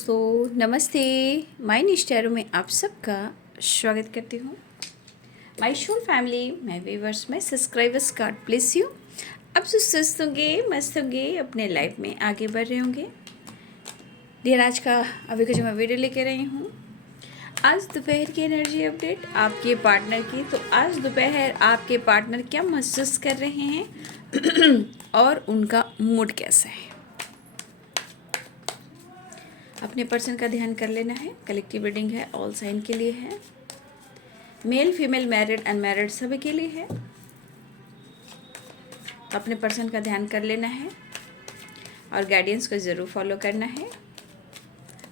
दोस्तों, नमस्ते। माय निष्ठैरों में आप सबका स्वागत करती हूँ। My whole family, my viewers, my subscribers, God bless you. अब जो सुस्त होंगे, मस्त होंगे, अपने लाइफ में आगे बढ़ रहे होंगे। डियर, आज का अभी का जो मैं वीडियो लेके रही हूँ, आज दोपहर की एनर्जी अपडेट आपके पार्टनर की। तो आज दोपहर आपके पार्टनर क्या महसूस कर रहे हैं और उनका मूड कैसा है, अपने पर्सन का ध्यान कर लेना है। कलेक्टिव रीडिंग है, ऑल साइन के लिए है, मेल फीमेल मैरिड अनमैरिड सभी के लिए है। अपने पर्सन का ध्यान कर लेना है और गाइडेंस को ज़रूर फॉलो करना है।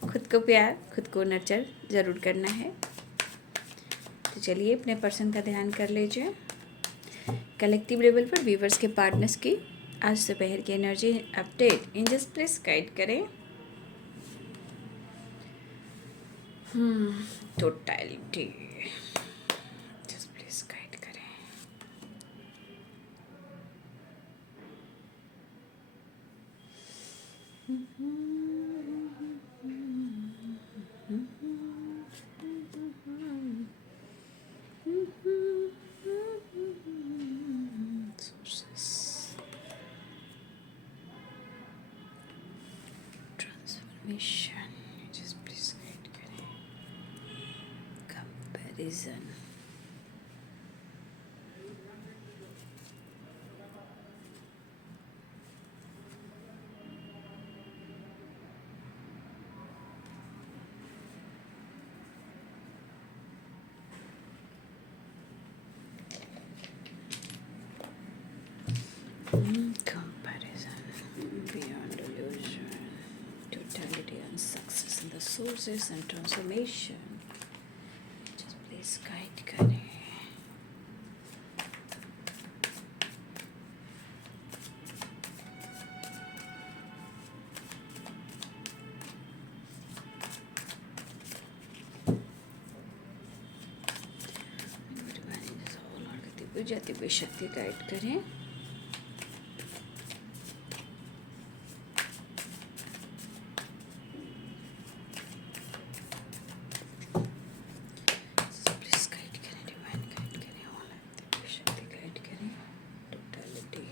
खुद को प्यार, खुद को नर्चर ज़रूर करना है। तो चलिए अपने पर्सन का ध्यान कर लीजिए। कलेक्टिव लेवल पर व्यूवर्स के पार्टनर्स की आज दोपहर की energy update angels please guide करें। टोटलिटी जस्ट प्लीज गाइड करें। ट्रांसफॉर्मेशन जस्ट प्लीज गाइड करें। Comparison, comparison, beyond illusion, totality and success in the sources and transformation. Just please guide करें। जाती हुई शक्ति गाइड करें। प्लीज गाइड करें, divine guide करें, ऑल शक्ति गाइड करें। Totality,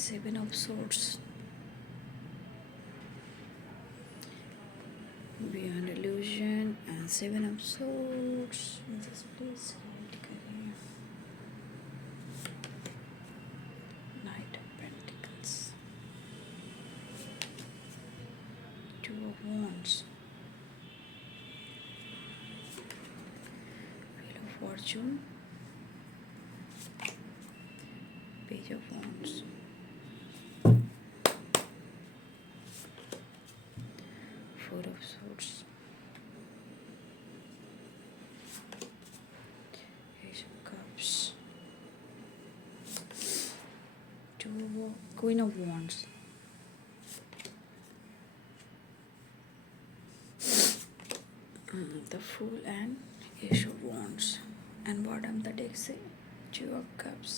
seven of swords, beyond illusion and seven of swords. Please guide करें। Knight of pentacles, two of wands, wheel of fortune, page of wands, four of swords, ace of cups, queen of wands, the fool and ace of wands, and bottom the deck say two of cups.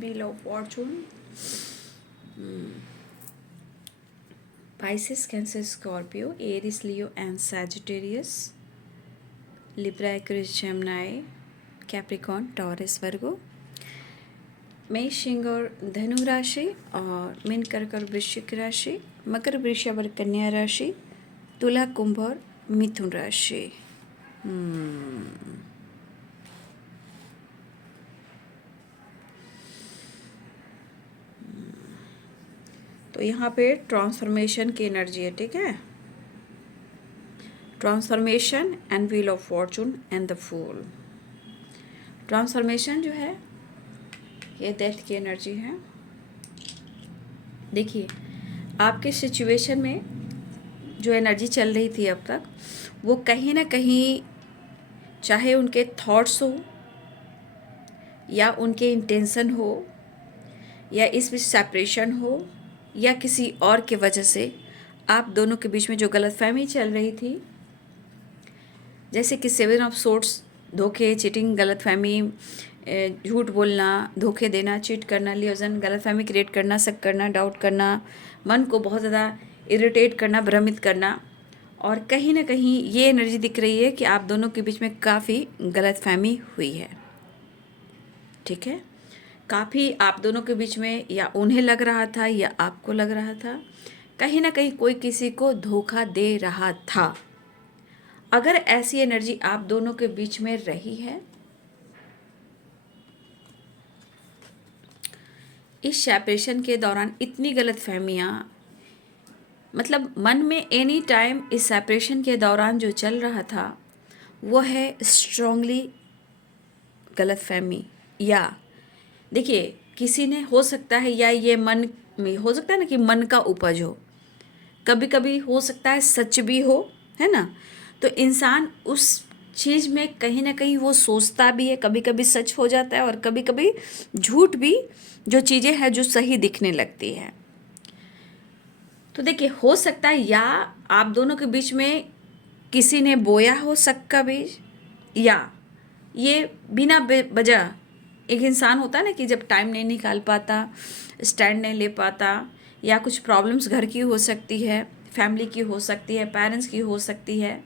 Wheel of fortune, Pisces, Cancer, Scorpio, Aries, Leo and Sagittarius, Libra, Aquarius, Gemini, Capricorn, Taurus, Virgo, मेष, सिंह और धनु राशि, और mean, कर्क और वृश्चिक राशि, मकर, वृषभ और कन्या राशि, तुला, कुंभ और मिथुन राशि। तो यहाँ पे ट्रांसफॉर्मेशन की एनर्जी है, ठीक है। Transformation and wheel of fortune and the fool. Transformation जो है ये डेथ की एनर्जी है। देखिए, आपके सिचुएशन में जो एनर्जी चल रही थी अब तक, वो कहीं ना कहीं, चाहे उनके थॉट्स हो या उनके इंटेंशन हो या इस बीच सेपरेशन हो या किसी और के वजह से, आप दोनों के बीच में जो गलतफहमी चल रही थी, जैसे कि सेवन ऑफ सोर्ड्स धोखे, चीटिंग, गलतफहमी, झूठ बोलना, धोखे देना, चीट करना, लियोजन, गलतफहमी क्रिएट करना, शक करना, डाउट करना, मन को बहुत ज़्यादा इरिटेट करना, भ्रमित करना। और कहीं ना कहीं ये एनर्जी दिख रही है कि आप दोनों के बीच में काफ़ी गलतफहमी हुई है। ठीक है, काफ़ी आप दोनों के बीच में या उन्हें लग रहा था या आपको लग रहा था, कहीं ना कहीं कोई किसी को धोखा दे रहा था। अगर ऐसी एनर्जी आप दोनों के बीच में रही है, इस सेपरेशन के दौरान इतनी गलतफहमियां, मतलब मन में एनी टाइम इस सेपरेशन के दौरान जो चल रहा था वो है स्ट्रांगली गलतफहमी। या देखिए, किसी ने हो सकता है, या ये मन में हो सकता है ना कि मन का उपज हो, कभी कभी हो सकता है सच भी हो, है ना। तो इंसान उस चीज़ में कहीं ना कहीं वो सोचता भी है, कभी कभी सच हो जाता है और कभी कभी झूठ भी, जो चीज़ें हैं जो सही दिखने लगती है। तो देखिए, हो सकता है या आप दोनों के बीच में किसी ने बोया हो शक का बीज, या ये बिना वजह एक इंसान होता है ना कि जब टाइम नहीं निकाल पाता, स्टैंड नहीं ले पाता, या कुछ प्रॉब्लम्स घर की हो सकती है, फैमिली की हो सकती है, पेरेंट्स की हो सकती है।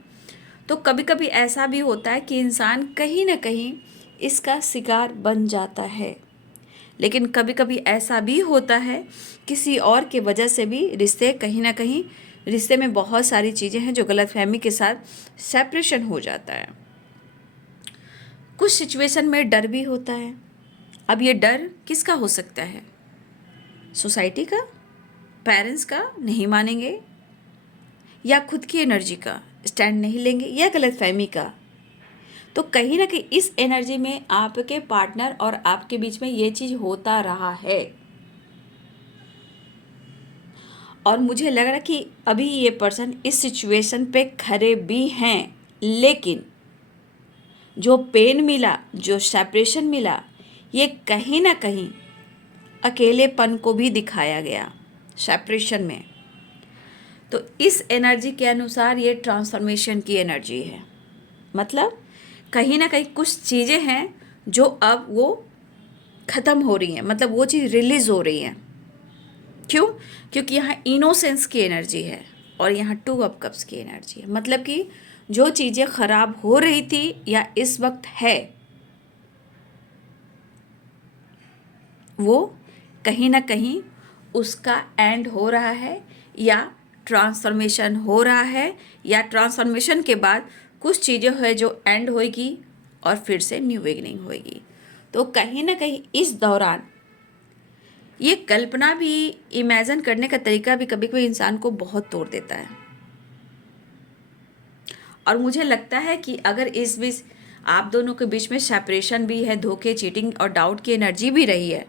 तो कभी कभी ऐसा भी होता है कि इंसान कहीं ना कहीं इसका शिकार बन जाता है। लेकिन कभी कभी ऐसा भी होता है किसी और के वजह से भी रिश्ते, कहीं ना कहीं रिश्ते में बहुत सारी चीज़ें हैं जो गलतफहमी के साथ सेपरेशन हो जाता है। कुछ सिचुएशन में डर भी होता है। अब ये डर किसका हो सकता है? सोसाइटी का, पेरेंट्स का, नहीं मानेंगे, या खुद की एनर्जी का स्टैंड नहीं लेंगे, या गलतफहमी का। तो कहीं ना कहीं इस एनर्जी में आपके पार्टनर और आपके बीच में ये चीज़ होता रहा है। और मुझे लग रहा है कि अभी ये पर्सन इस सिचुएशन पे खड़े भी हैं, लेकिन जो पेन मिला, जो सेपरेशन मिला, ये कहीं ना कहीं अकेलेपन को भी दिखाया गया सेपरेशन में। तो इस एनर्जी के अनुसार ये ट्रांसफॉर्मेशन की एनर्जी है। मतलब कहीं ना कहीं कुछ चीज़ें हैं जो अब वो ख़त्म हो रही हैं, मतलब वो चीज़ रिलीज़ हो रही है। क्यों? क्योंकि यहाँ इनोसेंस की एनर्जी है और यहाँ 2 ऑफ कप्स की एनर्जी है। मतलब कि जो चीज़ें ख़राब हो रही थी या इस वक्त है, वो कहीं ना कहीं उसका एंड हो रहा है, या ट्रांसफॉर्मेशन हो रहा है, या ट्रांसफॉर्मेशन के बाद कुछ चीज़ें हैं जो एंड होएगी और फिर से न्यू बिगिनिंग होएगी। तो कहीं ना कहीं इस दौरान ये कल्पना भी, इमेजिन करने का तरीका भी कभी कभी इंसान को बहुत तोड़ देता है। और मुझे लगता है कि अगर इस बीच आप दोनों के बीच में सेपरेशन भी है, धोखे, चीटिंग और डाउट की एनर्जी भी रही है,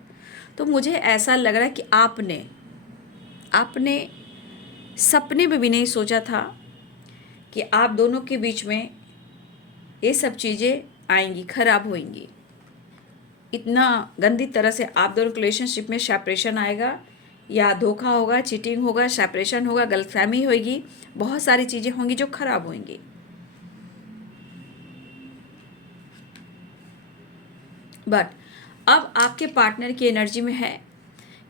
तो मुझे ऐसा लग रहा है कि आपने सपने में भी नहीं सोचा था कि आप दोनों के बीच में ये सब चीज़ें आएंगी, खराब होएंगी। इतना गंदी तरह से आप दोनों रिलेशनशिप में सेपरेशन आएगा, या धोखा होगा, चीटिंग होगा, सेपरेशन होगा, गलतफहमी होगी, बहुत सारी चीज़ें होंगी जो खराब होंगी। बट अब आपके पार्टनर की एनर्जी में है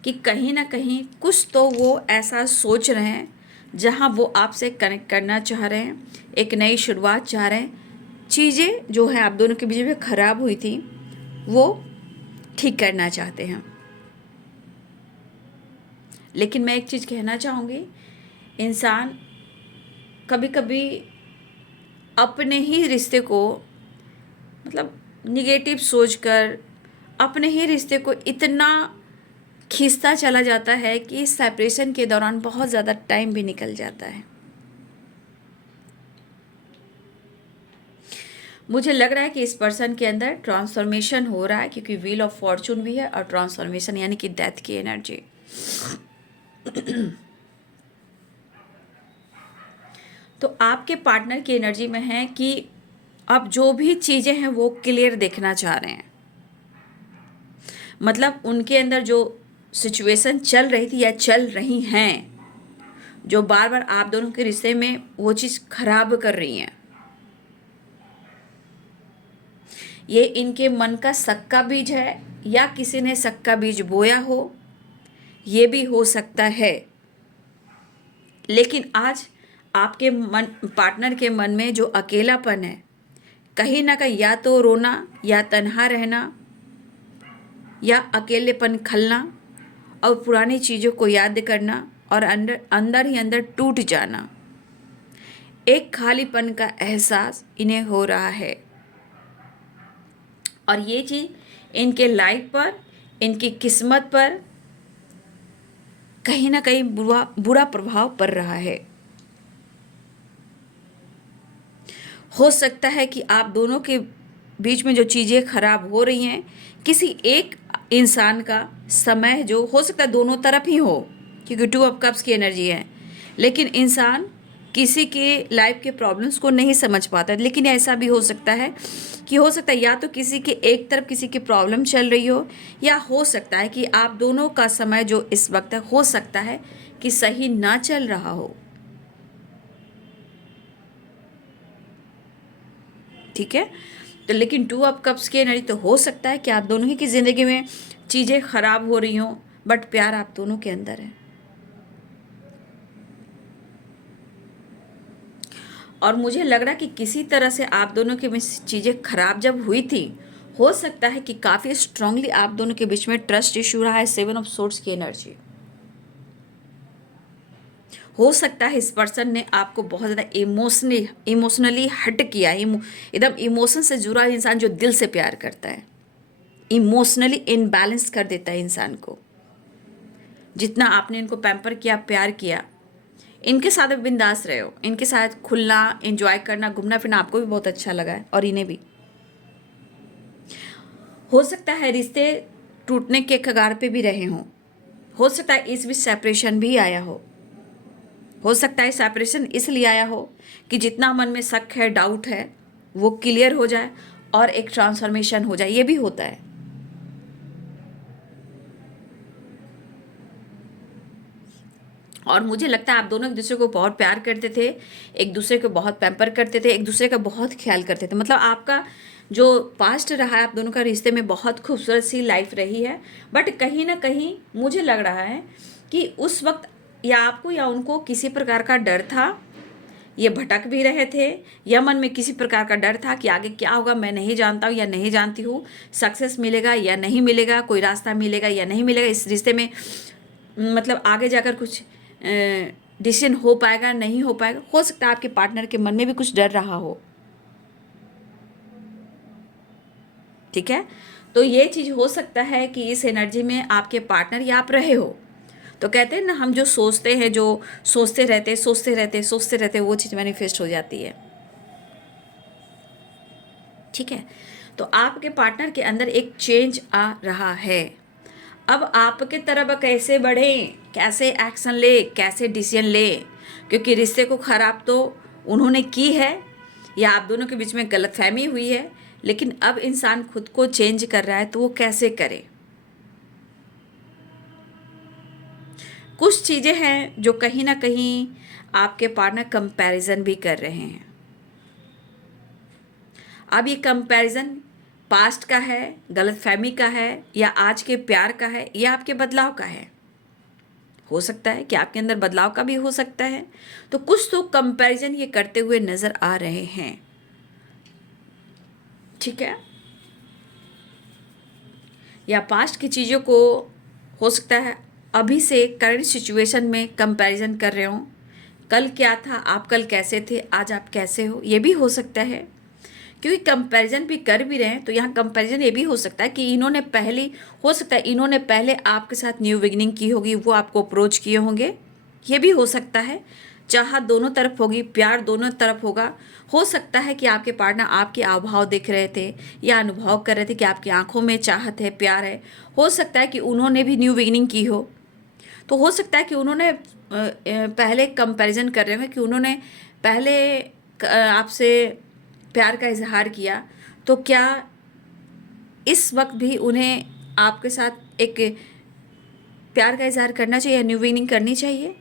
कि कहीं ना कहीं कुछ तो वो ऐसा सोच रहे हैं जहाँ वो आपसे कनेक्ट करना चाह रहे हैं, एक नई शुरुआत चाह रहे हैं। चीज़ें जो है आप दोनों के बीच में ख़राब हुई थी वो ठीक करना चाहते हैं। लेकिन मैं एक चीज़ कहना चाहूँगी, इंसान कभी कभी अपने ही रिश्ते को, मतलब निगेटिव सोचकर अपने ही रिश्ते को इतना खींचता चला जाता है कि सेपरेशन के दौरान बहुत ज़्यादा टाइम भी निकल जाता है। मुझे लग रहा है कि इस पर्सन के अंदर ट्रांसफॉर्मेशन हो रहा है, क्योंकि व्हील ऑफ फॉर्चून भी है और ट्रांसफॉर्मेशन यानी कि डेथ की एनर्जी। तो आपके पार्टनर की एनर्जी में है कि अब जो भी चीज़ें हैं वो क्लियर देखना चाह रहे हैं। मतलब उनके अंदर जो सिचुएशन चल रही थी या चल रही हैं, जो बार बार आप दोनों के रिश्ते में वो चीज़ खराब कर रही हैं, ये इनके मन का शक का बीज है या किसी ने शक का बीज बोया हो, ये भी हो सकता है। लेकिन आज आपके मन पार्टनर के मन में जो अकेलापन है, कहीं ना कहीं या तो रोना या तन्हा रहना या अकेलेपन खलना और पुरानी चीज़ों को याद करना और अंदर अंदर ही अंदर टूट जाना, एक खालीपन का एहसास इन्हें हो रहा है। और ये चीज़ इनके लाइफ पर, इनकी किस्मत पर कहीं ना कहीं बुरा प्रभाव पड़ रहा है। हो सकता है कि आप दोनों के बीच में जो चीज़ें खराब हो रही हैं, किसी एक इंसान का समय जो हो सकता है दोनों तरफ ही हो, क्योंकि 2 ऑफ कप्स की एनर्जी है। लेकिन इंसान किसी के लाइफ के प्रॉब्लम्स को नहीं समझ पाता। लेकिन ऐसा भी हो सकता है कि हो सकता है या तो किसी के एक तरफ किसी की प्रॉब्लम चल रही हो, या हो सकता है कि आप दोनों का समय जो इस वक्त है, हो सकता है कि सही ना चल रहा हो। ठीक है, तो लेकिन 2 ऑफ कप्स की एनर्जी तो हो सकता है कि आप दोनों ही की ज़िंदगी में चीज़ें खराब हो रही हों, बट प्यार आप दोनों के अंदर है। और मुझे लग रहा कि किसी तरह से आप दोनों के बीच चीज़ें खराब जब हुई थी, हो सकता है कि काफ़ी स्ट्रांगली आप दोनों के बीच में ट्रस्ट इशू रहा है। 7 ऑफ सोर्ड्स की एनर्जी हो सकता है इस पर्सन ने आपको बहुत ज़्यादा इमोशनली हर्ट किया है। एकदम इमोशन से जुड़ा इंसान जो दिल से प्यार करता है, इमोशनली इनबैलेंस कर देता है इंसान को। जितना आपने इनको पैम्पर किया, प्यार किया, इनके साथ भी बिंदास रहे हो, इनके साथ खुलना, एंजॉय करना, घूमना फिरना आपको भी बहुत अच्छा लगा है और इन्हें भी। हो सकता है रिश्ते टूटने के कगार पे भी रहे हों, हो सकता है इस बीच सेपरेशन भी आया हो सकता है सेपरेशन इसलिए आया हो कि जितना मन में शक है, डाउट है, वो क्लियर हो जाए और एक ट्रांसफॉर्मेशन हो जाए। ये भी होता है। और मुझे लगता है आप दोनों एक दूसरे को बहुत प्यार करते थे, एक दूसरे को बहुत पैम्पर करते थे, एक दूसरे का बहुत ख्याल करते थे। मतलब आपका जो पास्ट रहा है आप दोनों का रिश्ते में, बहुत खूबसूरत सी लाइफ रही है। बट कहीं ना कहीं मुझे लग रहा है कि उस वक्त या आपको या उनको किसी प्रकार का डर था, ये भटक भी रहे थे, या मन में किसी प्रकार का डर था कि आगे क्या होगा मैं नहीं जानता हूँ या नहीं जानती हूँ, सक्सेस मिलेगा या नहीं मिलेगा, कोई रास्ता मिलेगा या नहीं मिलेगा इस रिश्ते में, मतलब आगे जाकर कुछ डिसीजन हो पाएगा नहीं हो पाएगा। हो सकता है आपके पार्टनर के मन में भी कुछ डर रहा हो। ठीक है, तो ये चीज़ हो सकता है कि इस एनर्जी में आपके पार्टनर या आप रहे हो। तो कहते हैं ना, हम जो सोचते हैं, जो सोचते रहते वो चीज़ मैनिफेस्ट हो जाती है। ठीक है, तो आपके पार्टनर के अंदर एक चेंज आ रहा है। अब आपके तरफ कैसे बढ़ें, कैसे एक्शन ले, कैसे डिसीजन ले, क्योंकि रिश्ते को ख़राब तो उन्होंने की है या आप दोनों के बीच में गलतफहमी हुई है, लेकिन अब इंसान खुद को चेंज कर रहा है, तो वो कैसे करे। कुछ चीज़ें हैं जो कहीं ना कहीं आपके पार्टनर कंपैरिजन भी कर रहे हैं। अब ये कंपैरिजन पास्ट का है, गलतफहमी का है, या आज के प्यार का है, या आपके बदलाव का है। हो सकता है कि आपके अंदर बदलाव का भी हो सकता है। तो कुछ तो कंपैरिजन ये करते हुए नजर आ रहे हैं। ठीक है, या पास्ट की चीज़ों को हो सकता है अभी से करंट सिचुएशन में कंपैरिजन कर रहे हो। कल क्या था, आप कल कैसे थे, आज आप कैसे हो, ये भी हो सकता है। क्योंकि कंपैरिजन भी कर भी रहे हैं, तो यहाँ कंपैरिजन ये भी हो सकता है कि इन्होंने पहले, हो सकता है इन्होंने पहले आपके साथ न्यू बिगिनिंग की होगी, वो आपको अप्रोच किए होंगे, ये भी हो सकता है। चाहत दोनों तरफ होगी, प्यार दोनों तरफ होगा। हो सकता है कि आपके पार्टनर आपके हाव देख रहे थे या अनुभव कर रहे थे कि आपकी आंखों में चाहत है, प्यार है। हो सकता है कि उन्होंने भी न्यू बिगिनिंग की हो, तो हो सकता है कि उन्होंने पहले कंपैरिजन कर रहे हो कि उन्होंने पहले आपसे प्यार का इजहार किया, तो क्या इस वक्त भी उन्हें आपके साथ एक प्यार का इजहार करना चाहिए, न्यू बिगिनिंग करनी चाहिए।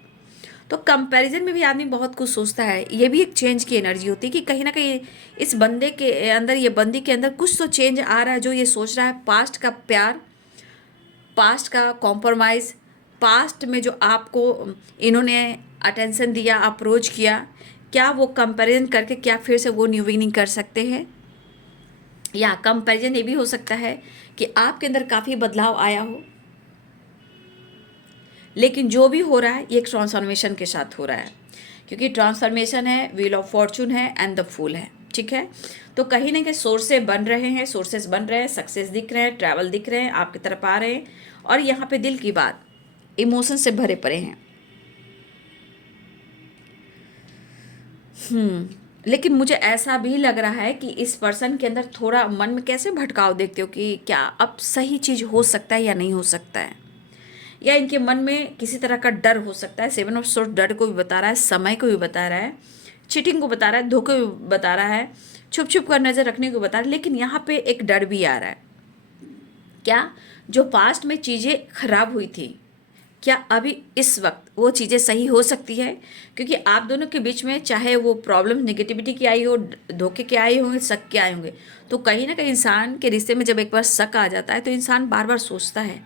तो कंपैरिजन में भी आदमी बहुत कुछ सोचता है। ये भी एक चेंज की एनर्जी होती है कि कहीं ना कहीं इस बंदे के अंदर, ये बंदी के अंदर कुछ तो चेंज आ रहा है, जो ये सोच रहा है पास्ट का प्यार, पास्ट का कॉम्प्रोमाइज़, पास्ट में जो आपको इन्होंने अटेंशन दिया, अप्रोच किया, क्या वो कंपैरिजन करके क्या फिर से वो न्यू बिगिनिंग कर सकते हैं। या कंपैरिजन ये भी हो सकता है कि आपके अंदर काफ़ी बदलाव आया हो, लेकिन जो भी हो रहा है ये एक ट्रांसफॉर्मेशन के साथ हो रहा है, क्योंकि ट्रांसफॉर्मेशन है, व्हील ऑफ फॉर्चून है एंड द फूल है। ठीक है, तो कहीं ना कहीं सोर्सेस बन रहे हैं, सोर्सेस बन रहे हैं, सक्सेस दिख रहे हैं, ट्रैवल दिख रहे हैं, आपकी तरफ आ रहे हैं। और यहाँ पे दिल की बात, इमोशन से भरे पड़े हैं। लेकिन मुझे ऐसा भी लग रहा है कि इस पर्सन के अंदर थोड़ा मन में कैसे भटकाव देखते हो कि क्या अब सही चीज़ हो सकता है या नहीं हो सकता है, या इनके मन में किसी तरह का डर हो सकता है। सेवन ऑफ सोर्ड डर को भी बता रहा है, समय को भी बता रहा है, चीटिंग को बता रहा है, धोखे को भी बता रहा है, छुप छुप कर नज़र रखने को बता रहा है। लेकिन यहाँ पे एक डर भी आ रहा है, क्या जो पास्ट में चीज़ें खराब हुई थी, क्या अभी इस वक्त वो चीज़ें सही हो सकती है। क्योंकि आप दोनों के बीच में चाहे वो प्रॉब्लम नेगेटिविटी की आई हो, धोखे के आए होंगे, शक के आए होंगे, तो कहीं ना कहीं इंसान के रिश्ते में जब एक बार शक आ जाता है तो इंसान बार बार सोचता है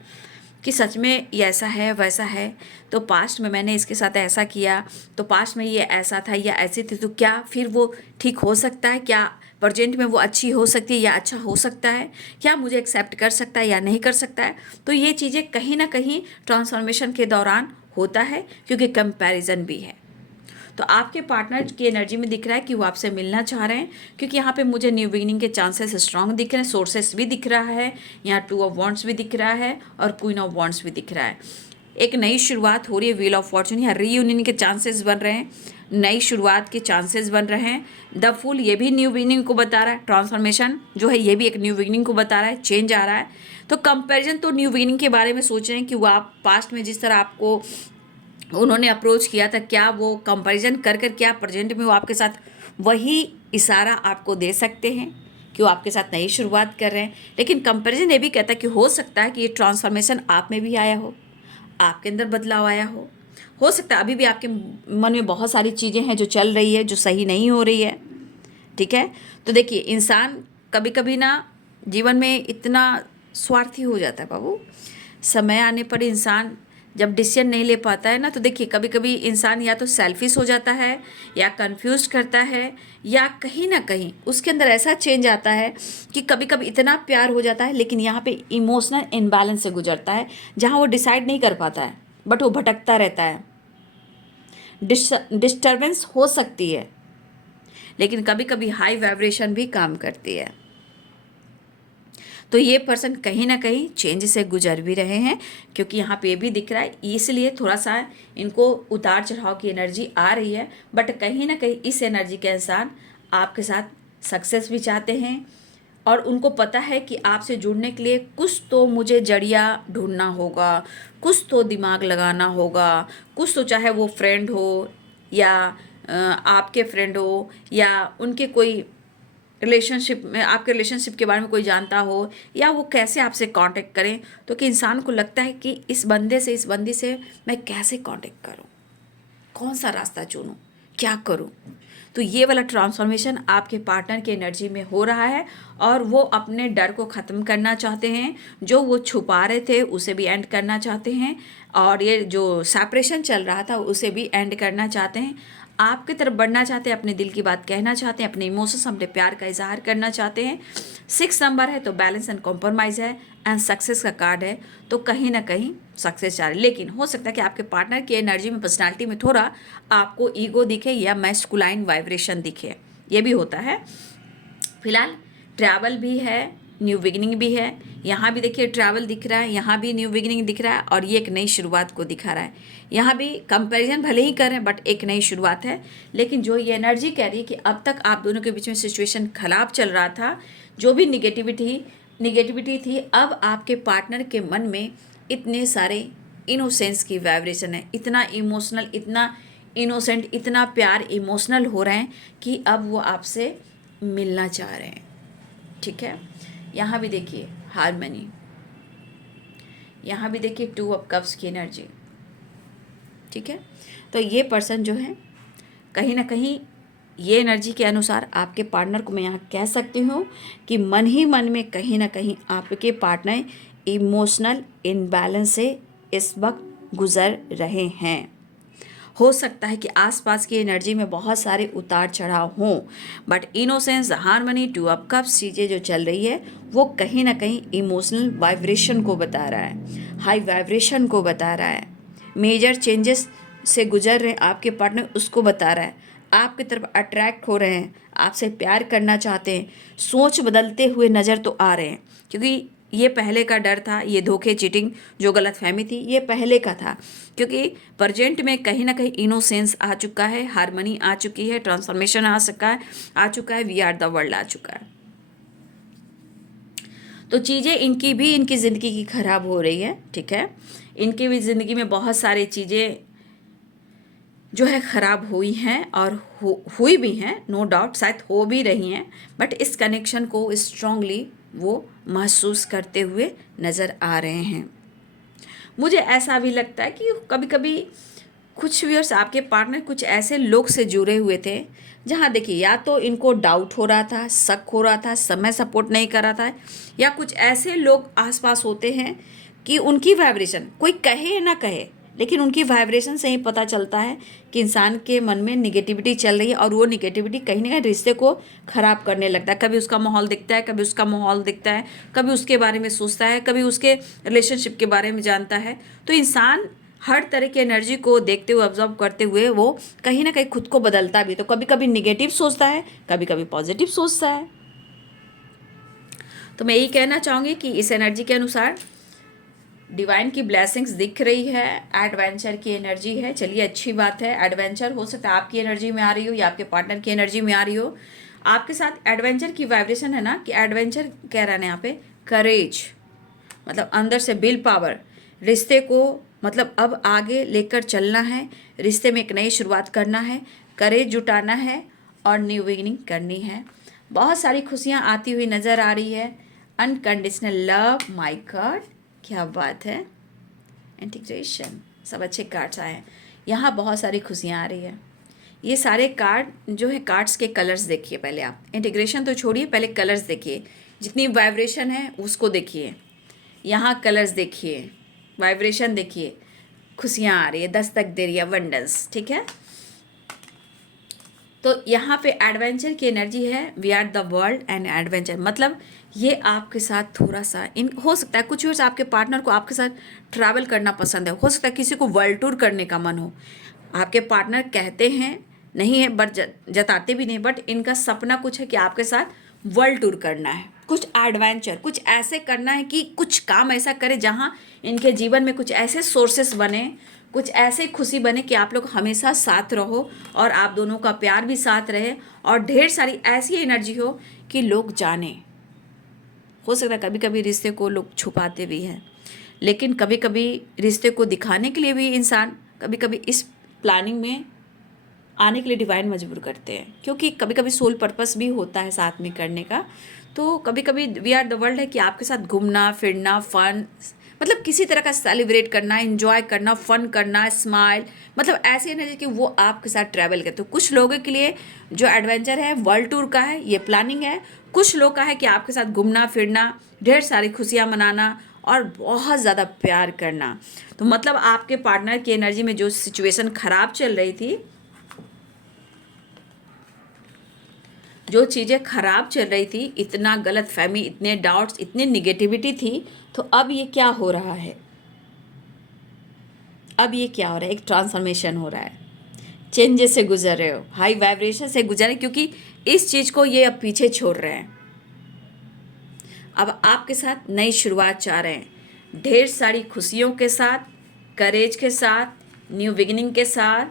कि सच में ये ऐसा है वैसा है, तो पास्ट में मैंने इसके साथ ऐसा किया, तो पास्ट में ये ऐसा था या ऐसी थी, तो क्या फिर वो ठीक हो सकता है, क्या प्रेजेंट में वो अच्छी हो सकती है या अच्छा हो सकता है, क्या मुझे एक्सेप्ट कर सकता है या नहीं कर सकता है। तो ये चीज़ें कहीं ना कहीं ट्रांसफॉर्मेशन के दौरान होता है, क्योंकि कंपैरिजन भी है। तो आपके पार्टनर की एनर्जी में दिख रहा है कि वो आपसे मिलना चाह रहे हैं, क्योंकि यहाँ पे मुझे न्यू बिगिनिंग के चांसेस स्ट्रांग दिख रहे हैं, सोर्सेस भी दिख रहा है, यहाँ टू ऑफ वॉन्ड्स भी दिख रहा है और क्वीन ऑफ वॉन्ड्स भी दिख रहा है। एक नई शुरुआत हो रही है, व्हील ऑफ फॉर्चून, यहाँ रीयूनियन के चांसेस बन रहे हैं, नई शुरुआत के चांसेस बन रहे हैं। द फूल ये भी न्यू बिगिनिंग को बता रहा है, ट्रांसफॉर्मेशन जो है ये भी एक न्यू बिगिनिंग को बता रहा है, चेंज आ रहा है। तो कंपैरिजन तो न्यू बिगिनिंग के बारे में सोच रहे हैं कि वो आप पास्ट में जिस तरह आपको उन्होंने अप्रोच किया था, क्या वो कंपैरिजन कर कर क्या प्रेजेंट में वो आपके साथ वही इशारा आपको दे सकते हैं कि वो आपके साथ नई शुरुआत कर रहे हैं। लेकिन कंपैरिजन ये भी कहता है कि हो सकता है कि ये ट्रांसफॉर्मेशन आप में भी आया हो, आपके अंदर बदलाव आया हो सकता है अभी भी आपके मन में बहुत सारी चीज़ें हैं जो चल रही है, जो सही नहीं हो रही है। ठीक है, तो देखिए इंसान कभी कभी ना जीवन में इतना स्वार्थी हो जाता है बाबू, समय आने पर इंसान जब डिसीजन नहीं ले पाता है ना, तो देखिए कभी कभी इंसान या तो सेल्फिश हो जाता है, या कंफ्यूज करता है, या कहीं ना कहीं उसके अंदर ऐसा चेंज आता है कि कभी कभी इतना प्यार हो जाता है, लेकिन यहाँ पे इमोशनल इम्बैलेंस से गुजरता है, जहाँ वो डिसाइड नहीं कर पाता है, बट वो भटकता रहता है। डिस्टर्बेंस हो सकती है, लेकिन कभी कभी हाई वाइब्रेशन भी काम करती है। तो ये पर्सन कहीं ना कहीं चेंज से गुजर भी रहे हैं, क्योंकि यहाँ पे भी दिख रहा है, इसलिए थोड़ा सा इनको उतार चढ़ाव की एनर्जी आ रही है। बट कहीं ना कहीं इस एनर्जी के इंसान आपके साथ सक्सेस भी चाहते हैं, और उनको पता है कि आपसे जुड़ने के लिए कुछ तो मुझे जरिया ढूंढना होगा, कुछ तो दिमाग लगाना होगा, कुछ तो, चाहे वो फ्रेंड हो या आपके फ्रेंड हो, या उनके कोई रिलेशनशिप में, आपके रिलेशनशिप के बारे में कोई जानता हो, या वो कैसे आपसे कांटेक्ट करें। तो कि इंसान को लगता है कि इस बंदे से, इस बंदी से मैं कैसे कांटेक्ट करूं, कौन सा रास्ता चुनूं, क्या करूं। तो ये वाला ट्रांसफॉर्मेशन आपके पार्टनर की एनर्जी में हो रहा है, और वो अपने डर को ख़त्म करना चाहते हैं, जो वो छुपा रहे थे उसे भी एंड करना चाहते हैं, और ये जो सेपरेशन चल रहा था उसे भी एंड करना चाहते हैं, आपकी तरफ बढ़ना चाहते हैं, अपने दिल की बात कहना चाहते हैं, अपने इमोशंस, अपने प्यार का इजहार करना चाहते हैं। 6 नंबर है तो बैलेंस एंड कॉम्प्रोमाइज़ है, एंड सक्सेस का कार्ड है, तो कहीं ना कहीं सक्सेस चाह रहे। लेकिन हो सकता है कि आपके पार्टनर की एनर्जी में, पर्सनालिटी में थोड़ा आपको ईगो दिखे या मैस्कुलाइन वाइब्रेशन दिखे, ये भी होता है। फिलहाल ट्रैवल भी है, न्यू बिगिनिंग भी है, यहाँ भी देखिए ट्रैवल दिख रहा है, यहाँ भी न्यू बिगिनिंग दिख रहा है, और ये एक नई शुरुआत को दिखा रहा है। यहाँ भी कंपैरिजन भले ही करें, बट एक नई शुरुआत है। लेकिन जो ये एनर्जी कह रही है कि अब तक आप दोनों के बीच में सिचुएशन खराब चल रहा था, जो भी निगेटिविटी थी, अब आपके पार्टनर के मन में इतने सारे इनोसेंस की वाइब्रेशन है, इतना इमोशनल, इतना इनोसेंट, इतना प्यार इमोशनल हो रहे हैं कि अब वो आपसे मिलना चाह रहे हैं। ठीक है, यहाँ भी देखिए हार्मनी, यहाँ भी देखिए 2 ऑफ कप्स की एनर्जी। ठीक है, तो ये पर्सन जो है कहीं ना कहीं ये एनर्जी के अनुसार आपके पार्टनर को मैं यहाँ कह सकती हूँ कि मन ही मन में कहीं ना कहीं आपके पार्टनर इमोशनल इनबैलेंस से इस वक्त गुजर रहे हैं। हो सकता है कि आसपास की एनर्जी में बहुत सारे उतार चढ़ाव हों, but innocence, harmony, two of cups चीज़ें जो चल रही है वो कहीं ना कहीं इमोशनल वाइब्रेशन को बता रहा है, हाई वाइब्रेशन को बता रहा है, मेजर चेंजेस से गुजर रहे हैं आपके पार्टनर, उसको बता रहा है। आपकी तरफ अट्रैक्ट हो रहे हैं, आपसे प्यार करना चाहते हैं, सोच बदलते हुए नज़र तो आ रहे हैं, क्योंकि ये पहले का डर था, ये धोखे, चीटिंग जो गलतफहमी थी, ये पहले का था, क्योंकि प्रेजेंट में कहीं ना कहीं इनोसेंस आ चुका है, हारमनी आ चुकी है, ट्रांसफॉर्मेशन आ चुका है, वी आर द वर्ल्ड आ चुका है। तो चीज़ें इनकी भी इनकी ज़िंदगी की खराब हो रही है, ठीक है। इनकी भी ज़िंदगी में बहुत सारी चीज़ें जो है ख़राब हुई हैं और हुई भी हैं, नो डाउट, शायद हो भी रही हैं, बट इस कनेक्शन को स्ट्रांगली वो महसूस करते हुए नज़र आ रहे हैं। मुझे ऐसा भी लगता है कि कभी कभी कुछ व्यूअर्स आपके पार्टनर कुछ ऐसे लोग से जुड़े हुए थे जहाँ देखिए या तो इनको डाउट हो रहा था, शक हो रहा था, समय सपोर्ट नहीं कर रहा था, या कुछ ऐसे लोग आसपास होते हैं कि उनकी वाइब्रेशन, कोई कहे ना कहे, लेकिन उनकी वाइब्रेशन से ही पता चलता है कि इंसान के मन में निगेटिविटी चल रही है, और वो निगेटिविटी कहीं ना कहीं रिश्ते को ख़राब करने लगता है। कभी उसका माहौल दिखता है, कभी उसका माहौल दिखता है, कभी उसके बारे में सोचता है, कभी उसके रिलेशनशिप के बारे में जानता है। तो इंसान हर तरह की एनर्जी को देखते हुए, ऑब्जर्व करते हुए वो कहीं ना कहीं खुद को बदलता भी, तो कभी कभी निगेटिव सोचता है, कभी कभी पॉजिटिव सोचता है। तो मैं यही कहना चाहूँगी कि इस एनर्जी के अनुसार डिवाइन की ब्लेसिंग्स दिख रही है, एडवेंचर की एनर्जी है। चलिए, अच्छी बात है। एडवेंचर हो सकता है आपकी एनर्जी में आ रही हो या आपके पार्टनर की एनर्जी में आ रही हो। आपके साथ एडवेंचर की वाइब्रेशन है ना, कि एडवेंचर कह रहा है यहाँ पे करेज, मतलब अंदर से विल पावर, रिश्ते को मतलब अब आगे लेकर चलना है, रिश्ते में एक नई शुरुआत करना है, करेज जुटाना है और न्यू बिगिनिंग करनी है। बहुत सारी खुशियाँ आती हुई नज़र आ रही है। अनकंडीशनल लव, माय गॉड, क्या बात है। इंटीग्रेशन, सब अच्छे कार्ड्स आए हैं। यहाँ बहुत सारी खुशियाँ आ रही है। ये सारे कार्ड जो है, कार्ड्स के कलर्स देखिए पहले आप, इंटीग्रेशन तो छोड़िए, पहले कलर्स देखिए, जितनी वाइब्रेशन है उसको देखिए। यहाँ कलर्स देखिए, वाइब्रेशन देखिए, खुशियाँ आ रही है, दस्तक दे रही है, वंडर्स, ठीक है। तो यहाँ पे एडवेंचर की एनर्जी है, we are the world and adventure, मतलब ये आपके साथ थोड़ा सा इन हो सकता है कुछ वर्ष आपके पार्टनर को आपके साथ ट्रैवल करना पसंद है, हो सकता है किसी को वर्ल्ड टूर करने का मन हो। आपके पार्टनर कहते हैं नहीं है, बट जताते भी नहीं, बट इनका सपना कुछ है कि आपके साथ वर्ल्ड टूर करना है, कुछ एडवेंचर, कुछ ऐसे करना है कि कुछ काम ऐसा करे जहाँ इनके जीवन में कुछ ऐसे सोर्सेस बने, कुछ ऐसे खुशी बने कि आप लोग हमेशा साथ रहो और आप दोनों का प्यार भी साथ रहे, और ढेर सारी ऐसी एनर्जी हो कि लोग जाने। हो सकता है कभी कभी रिश्ते को लोग छुपाते भी हैं, लेकिन कभी कभी रिश्ते को दिखाने के लिए भी इंसान कभी कभी इस प्लानिंग में आने के लिए डिवाइन मजबूर करते हैं, क्योंकि कभी कभी सोल पर्पस भी होता है साथ में करने का। तो कभी कभी वी आर द वर्ल्ड है कि आपके साथ घूमना फिरना, फन, मतलब किसी तरह का सेलिब्रेट करना, एंजॉय करना, फन करना, स्माइल, मतलब ऐसी एनर्जी कि वो आपके साथ ट्रैवल करते। तो कुछ लोगों के लिए जो एडवेंचर है वर्ल्ड टूर का है, ये प्लानिंग है। कुछ लोग का है कि आपके साथ घूमना फिरना, ढेर सारी खुशियाँ मनाना और बहुत ज़्यादा प्यार करना। तो मतलब आपके पार्टनर की एनर्जी में जो सिचुएशन ख़राब चल रही थी, जो चीज़ें ख़राब चल रही थी, इतना गलत फहमी, इतने डाउट्स, इतनी निगेटिविटी थी, तो अब ये क्या हो रहा है, अब ये क्या हो रहा है, एक ट्रांसफॉर्मेशन हो रहा है, चेंजेस से गुजर रहे हो, हाई वाइब्रेशन से गुजर रहे, क्योंकि इस चीज़ को ये अब पीछे छोड़ रहे हैं। अब आपके साथ नई शुरुआत चाह रहे हैं, ढेर सारी खुशियों के साथ, करेज के साथ, न्यू बिगिनिंग के साथ,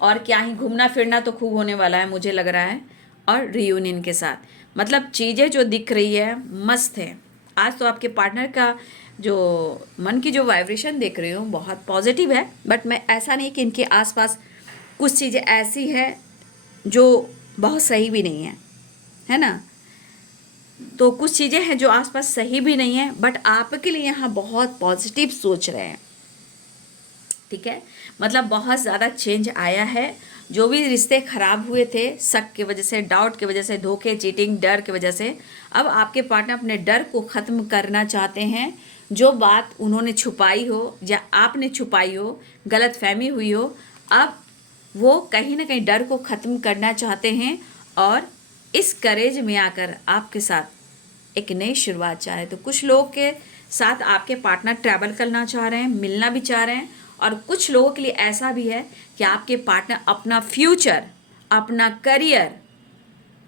और क्या ही घूमना फिरना तो खूब होने वाला है मुझे लग रहा है, और रियूनियन के साथ। मतलब चीज़ें जो दिख रही है मस्त है। आज तो आपके पार्टनर का जो मन की जो वाइब्रेशन देख रही हूँ बहुत पॉजिटिव है, बट मैं ऐसा नहीं कि इनके आसपास कुछ चीज़ें ऐसी है जो बहुत सही भी नहीं है ना। तो कुछ चीज़ें हैं जो आसपास सही भी नहीं है, बट आपके लिए यहाँ बहुत पॉजिटिव सोच रहे हैं। ठीक है, मतलब बहुत ज़्यादा चेंज आया है। जो भी रिश्ते खराब हुए थे शक की वजह से, डाउट की वजह से, धोखे, चीटिंग, डर की वजह से, अब आपके पार्टनर अपने डर को ख़त्म करना चाहते हैं। जो बात उन्होंने छुपाई हो या आपने छुपाई हो, गलत फहमी हुई हो, अब वो कहीं ना कहीं डर को ख़त्म करना चाहते हैं और इस करेज में आकर आपके साथ एक नई शुरुआत चाह रहे हैं। तो कुछ लोगों के साथ आपके पार्टनर ट्रैवल करना चाह रहे हैं, मिलना भी चाह रहे हैं, और कुछ लोगों के लिए ऐसा भी है कि आपके पार्टनर अपना फ्यूचर, अपना करियर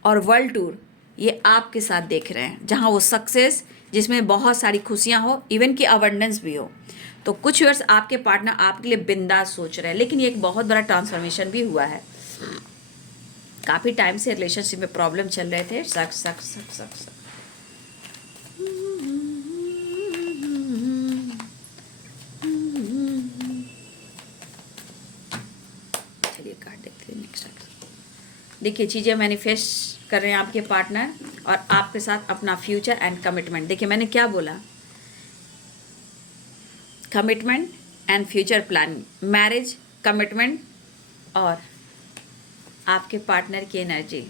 और वर्ल्ड टूर ये आपके साथ देख रहे हैं, जहां वो सक्सेस, जिसमें बहुत सारी खुशियां हो, इवन की अबंडेंस भी हो। तो कुछ वर्ष आपके पार्टनर आपके लिए बिंदास सोच रहे हैं, लेकिन ये एक बहुत बड़ा ट्रांसफॉर्मेशन भी हुआ है। काफ़ी टाइम से रिलेशनशिप में प्रॉब्लम चल रहे थे, सक सक सक सक सक चलिए काट देखते हैं नेक्स्ट। देखिए चीज़ें मैनिफेस्ट कर रहे हैं आपके पार्टनर और आपके साथ अपना फ्यूचर एंड कमिटमेंट। देखिए मैंने क्या बोला, commitment and future planning, marriage, commitment और आपके पार्टनर की एनर्जी,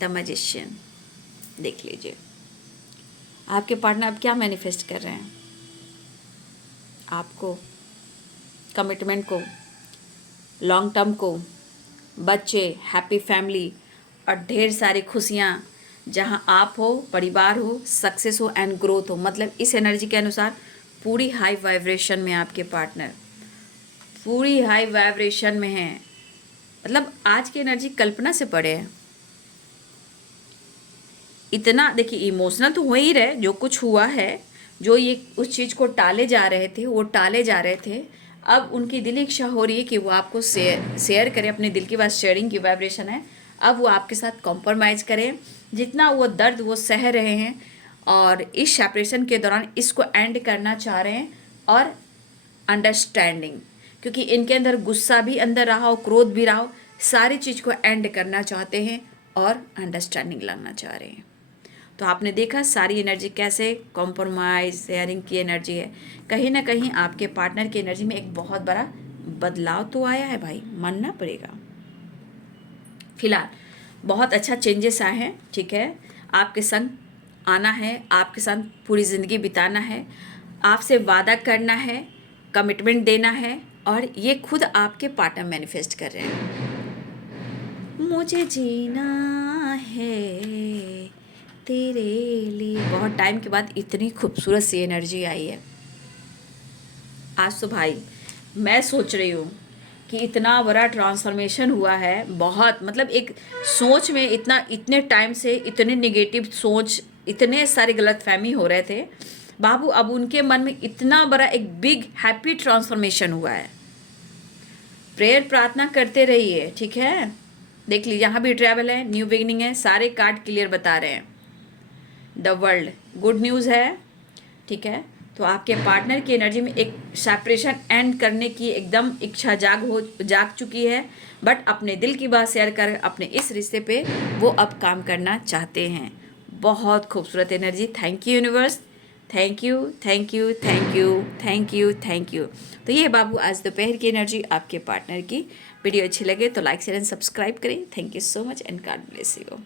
द मैजिशियन। देख लीजिए आपके पार्टनर अब क्या मैनिफेस्ट कर रहे हैं, आपको, कमिटमेंट को, लॉन्ग टर्म को, बच्चे, हैप्पी फैमिली और ढेर सारी खुशियाँ, जहाँ आप हो, परिवार हो, सक्सेस हो एंड ग्रोथ हो। मतलब इस एनर्जी के अनुसार पूरी हाई वाइब्रेशन में आपके पार्टनर, पूरी हाई वाइब्रेशन में है। मतलब आज की एनर्जी कल्पना से परे है। इतना देखिए इमोशनल तो हो ही रहे, जो कुछ हुआ है, जो ये उस चीज़ को टाले जा रहे थे वो टाले जा रहे थे। अब उनकी दिली इच्छा हो रही है कि वो आपको शेयर करें, अपने दिल की बात, शेयरिंग की वाइब्रेशन है। अब वो आपके साथ कॉम्प्रोमाइज़ करें, जितना वो दर्द वो सह रहे हैं और इस सेपरेशन के दौरान इसको एंड करना चाह रहे हैं। और अंडरस्टैंडिंग, क्योंकि इनके अंदर गुस्सा भी अंदर रहा हो, क्रोध भी रहा हो, सारी चीज़ को एंड करना चाहते हैं और अंडरस्टैंडिंग लाना चाह रहे हैं। तो आपने देखा सारी एनर्जी कैसे कॉम्प्रोमाइज शेयरिंग की एनर्जी है। कहीं ना कहीं आपके पार्टनर की एनर्जी में एक बहुत बड़ा बदलाव तो आया है भाई, मानना पड़ेगा। फिलहाल बहुत अच्छा चेंजेस आए हैं, ठीक है। आपके संग आना है, आपके साथ पूरी ज़िंदगी बिताना है, आपसे वादा करना है, कमिटमेंट देना है, और ये खुद आपके पार्टनर मैनिफेस्ट कर रहे हैं। मुझे जीना है तेरे लिए। बहुत टाइम के बाद इतनी खूबसूरत सी एनर्जी आई है आज। तो भाई मैं सोच रही हूँ कि इतना बड़ा ट्रांसफॉर्मेशन हुआ है, बहुत मतलब एक सोच में इतने टाइम से इतने नेगेटिव सोच, इतने सारे गलतफहमी हो रहे थे बाबू, अब उनके मन में इतना बड़ा एक बिग हैप्पी ट्रांसफॉर्मेशन हुआ है। प्रेयर प्रार्थना करते रहिए, ठीक है। देख लीजिए यहाँ भी ट्रैवल है, न्यू बिगिनिंग है, सारे कार्ड क्लियर बता रहे हैं। द वर्ल्ड गुड न्यूज़ है, ठीक है। तो आपके पार्टनर की एनर्जी में एक सेपरेशन एंड करने की एकदम इच्छा जाग चुकी है, बट अपने दिल की बात शेयर कर अपने इस रिश्ते पे वो अब काम करना चाहते हैं। बहुत खूबसूरत energy. Thank you universe, thank you thank you thank you thank you thank you. तो ये बाबू आज दोपहर की एनर्जी आपके पार्टनर की। वीडियो अच्छी लगे तो लाइक शेयर एंड सब्सक्राइब करें। Thank you so much and God bless you.